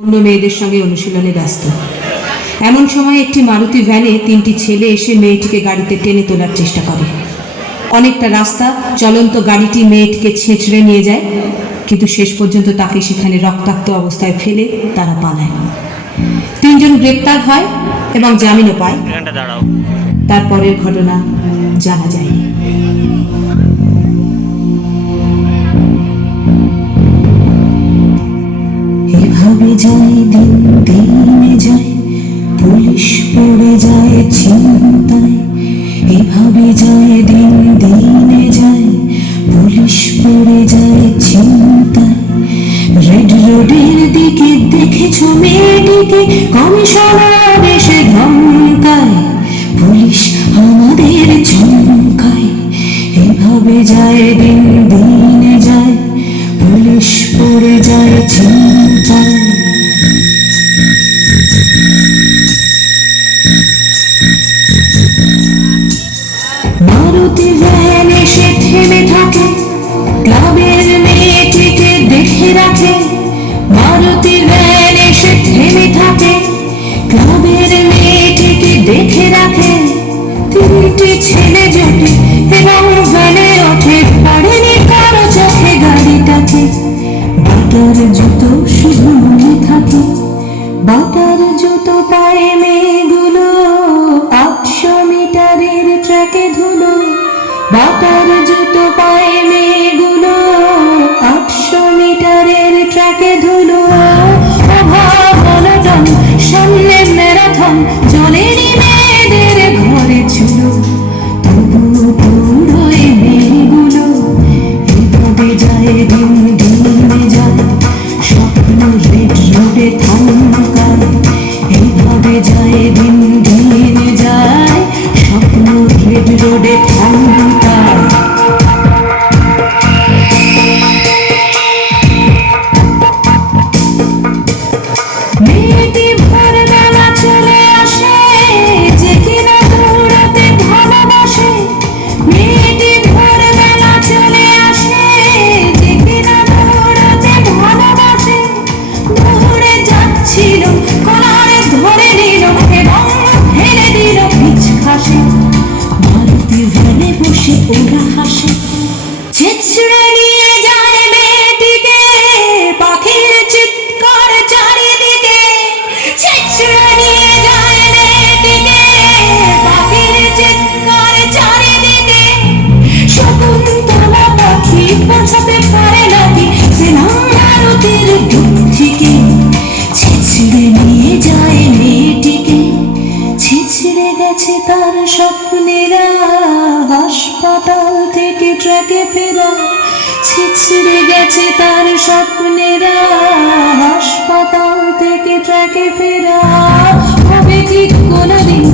অন্য মেয়েদের সঙ্গে অনুশীলনে ব্যস্ত। এমন সময় একটি মারুতি ভ্যানে 3টি ছেলে এসে মেয়েটিকে গাড়িতে টেনে তোলার চেষ্টা করে। অনেকটা রাস্তা চলন্ত গাড়িটি মেয়েটিকে ছেঁচড়ে নিয়ে যায়, কিন্তু শেষ পর্যন্ত তাকে সেখানে রক্তাক্ত অবস্থায় ফেলে তারা পালায়। 3 জন গ্রেপ্তার হয় এবং জামিনও পায়। তারপরের ঘটনা জানা যায়নি। এভাবে যায় দিন, দিনে যায়, পুলিশ পড়ে যায় চিন্তায়। এভাবে যায় দিন, দিনে যায়, পুলিশ পড়ে যায় চিন্তায়। রেড রোডের দিকে দেখেছো মেয়েটিকে, কমিশনার এসে ধমকায়, পুলিশ আমাদের চমকায়। এভাবে যায় দিন, দিনে যায়, পুলিশ পড়ে যায় চিন্তায়। মারুতি ভ্যান এসে থেমে থাকে, ক্লাবের মেয়েটিকে দেখে রাখে। মারুতি ভ্যান এসে থেমে থাকে, ক্লাবের মেয়েটিকে দেখে রাখে। 3টি ছেলে জোটে এবং ভ্যানে ওঠে, পড়েনি কারো চোখে গাড়িটাকে। বাটার জুতো শুধু মনে থাকে, বাটার জুতো পায়ে মেয়েগুলো, 800 মিটারের ট্র্যাকে ধুলো। বাটার জুতো পায়ে মেয়েগুলো, 800 মিটারের ট্র্যাকে ধুলো। মনোটন সামনে ম্যারাথন, জলেরই মেয়েদের ঘরে ছিল, তবুও দৌড়োয় মেয়েগুলো। এভাবে যায় দিন, দিনে যায়, স্বপ্ন রেড রোডে থমকায়। এভাবে যায় দিন, দিনে যায়, স্বপ্ন রেড রোডে থমকায়। মেয়েটি ভোরবেলা চলে আসে, যে কিনা দৌড়াতে ভালোবাসে। মেয়েটি ভোরবেলা চলে আসে, যে কিনা দৌড়াতে ভালোবাসে। দৌড়ে যাচ্ছিল, কলারে ধরে নিল এবং ফেলে দিল পিছ ঘাসে। মারুতি ভ্যানে বসে ওরা হাসে, ছেঁচড়ে নিয়ে যায় মেয়েটিকে, পাখির চিৎকার চারিদিকে। ছেঁচড়ে নিয়ে যায় মেয়েটিকে, পাখির চিৎকার চারিদিকে। শকুন্তলা পাখি পৌঁছাতে পারে নাকি সে মারুতির বুক থেকে। ছেঁচড়ে নিয়ে যায় মেয়েটিকে, ছেঁচড়ে গেছে তার স্বপ্নেরা, হাসপাতাল থেকে ট্র্যাকে ফেরা। ছেঁচড়ে গেছে তার স্বপ্নেরা, হাসপাতাল থেকে ট্র্যাকে ফেরা। হবে কি কোনোদিন